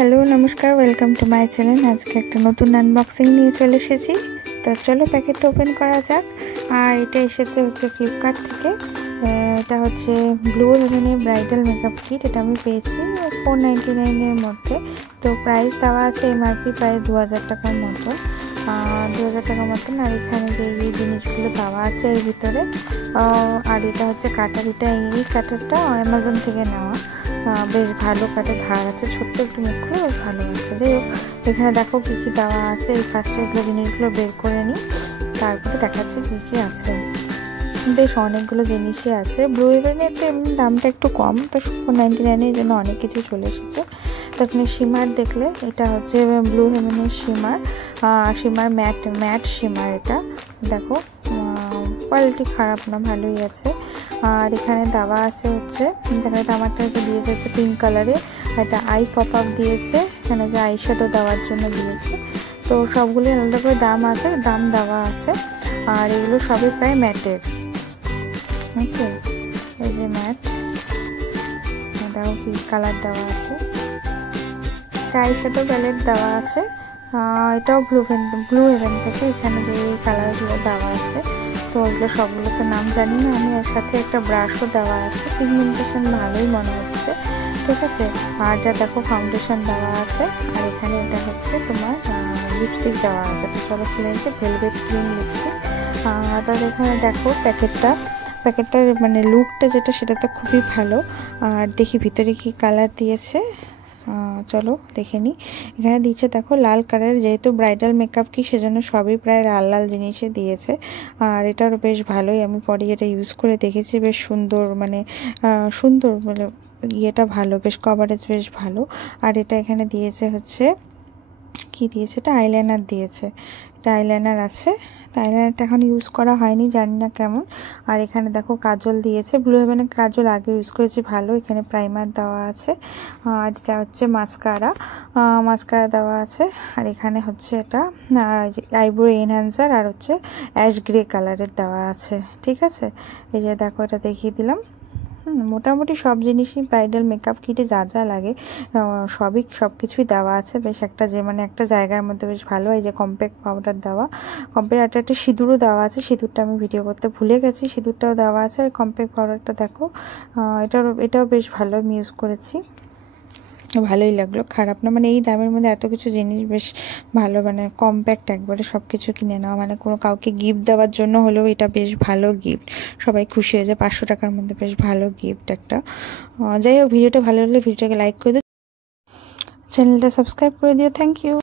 Hello नमस्कार welcome to my channel. आज के एक नतून आनबक्सिंग নিয়ে চলে এসেছি। তো চলো প্যাকেটটা ওপেন করা যাক। আর এটা এসেছে হচ্ছে ফ্লিপকার্ট থেকে। এটা হচ্ছে ব্লু হেভেনের ব্রাইডাল মেকআপ কিট। এটা আমি পেয়েছি 499 এর মধ্যে। তো প্রাইস দেওয়া আছে এমআরপি প্রায় 2000 টাকার মতো, 2000 টাকার মতন। আর এখানে যে এই জিনিসগুলো দেওয়া আছে এর ভিতরে। আর এটা হচ্ছে কাটার, এই কাটারটা অ্যামাজন থেকে নেওয়া। বেশ ভালো কাটে, ধার আছে, ছোট্ট একটু মুখগুলো বেশ ভালো আছে। যাই হোক, এখানে দেখো কী কী দেওয়া আছে। এই ফার্স্টে এগুলো জিনিসগুলো বের করে নিই, তারপরে দেখাচ্ছি কী কী আছে। বেশ অনেকগুলো জিনিসই আছে। ব্লু হেভেনের তো এমনি দামটা একটু কম, তো 499 জন্য অনেক কিছু চলে এসেছে। তো এখানে শিমার দেখলে, এটা হচ্ছে ব্লু হেভেনের শিমার ম্যাট শিমার। এটা দেখো কোয়ালিটি খারাপ না, ভালোই আছে। আর এখানে দেওয়া আছে হচ্ছে, এখানে আমারটা দিয়েছে হচ্ছে পিঙ্ক কালারে। একটা আই পপ আপ দিয়েছে, এখানে যে আই শ্যাডো দেওয়ার জন্য দিয়েছে। তো সবগুলি আলাদা করে দাম আছে, দাম দেওয়া আছে। আর এগুলো সবই প্রায় ম্যাটের। ওকে, এই যে ম্যাট, দেখো কি কালার দেওয়া আছে। আই শ্যাডো প্যালেট দেওয়া আছে। এটাও ব্লু হেভেন থেকে। এখানে যে কালারগুলো দেওয়া আছে, তো ওইগুলো সবগুলোতে নাম জানি না আমি। এর সাথে একটা ব্রাশও দেওয়া আছে, পিগমেন্টেশন ভালোই মনে হচ্ছে, ঠিক আছে। আর এটা দেখো ফাউন্ডেশন দেওয়া আছে। আর এখানে এটা হচ্ছে তোমার লিপস্টিক দেওয়া আছে। তো চলো খুলে নিচ্ছে, ভেলভেট ক্রিম লিপস্টিক। তাহলে এখানে দেখো প্যাকেটটার মানে লুকটা যেটা, সেটা তো খুবই ভালো। আর দেখি ভিতরে কি কালার দিয়েছে, চলো দেখে নিই। এখানে দিচ্ছে দেখো লাল কালার, যেহেতু ব্রাইডাল মেকআপ কি সেজন্য সবই প্রায় লাল লাল জিনিসে দিয়েছে। আর এটারও বেশ ভালোই, আমি পরে এটা ইউজ করে দেখেছি, বেশ সুন্দর মানে ইয়েটা ভালো, বেশ কভারেজ বেশ ভালো। আর এটা এখানে দিয়েছে হচ্ছে কি দিয়েছে, এটা আইলাইনার দিয়েছে। এটা আইলাইনার আছে, আইলাইনারটা এখন ইউজ করা হয়নি, জানি না কেমন। আর এখানে দেখো কাজল দিয়েছে, ব্লু হেভেনের কাজল আগে ইউজ করেছি, ভালো। এখানে প্রাইমার দেওয়া আছে। আর এটা হচ্ছে মাস্কারা দেওয়া আছে। আর এখানে হচ্ছে এটা আইব্রো এনহ্যান্সার, আর হচ্ছে অ্যাশ গ্রে কালারের দেওয়া আছে, ঠিক আছে। এই যে দেখো, এটা দেখিয়ে দিলাম। মোটামুটি সব জিনিসই ব্রাইডাল মেকআপ কিটে যা যা লাগে সব কিছুই দেওয়া আছে। বেশ একটা একটা জায়গার মধ্যে বেশ ভালো। এই যে কম্প্যাক্ট পাউডার দেওয়া, একটা সিঁদুরও দেওয়া আছে। সিঁদুরটা আমি ভিডিও করতে ভুলে গেছি, সিঁদুরটাও দেওয়া আছে। আর কম্প্যাক্ট পাউডারটা দেখো, এটাও বেশ ভালো, আমি ইউজ করেছি, ভালোই লাগলো, খারাপ না। মানে এই দামের মধ্যে এত কিছু জিনিস বেশ ভালো, মানে কম্প্যাক্ট একবারে সব কিছু কিনে নেওয়া, মানে কোনো কাউকে গিফট দেওয়ার জন্য হলেও এটা বেশ ভালো গিফট। সবাই খুশি হয়ে যায়, 500 টাকার মধ্যে বেশ ভালো গিফট একটা। যাই হোক, ভিডিওটা ভালো লাগলে ভিডিওটাকে লাইক করে দিও, চ্যানেলটা সাবস্ক্রাইব করে দিও। Thank you.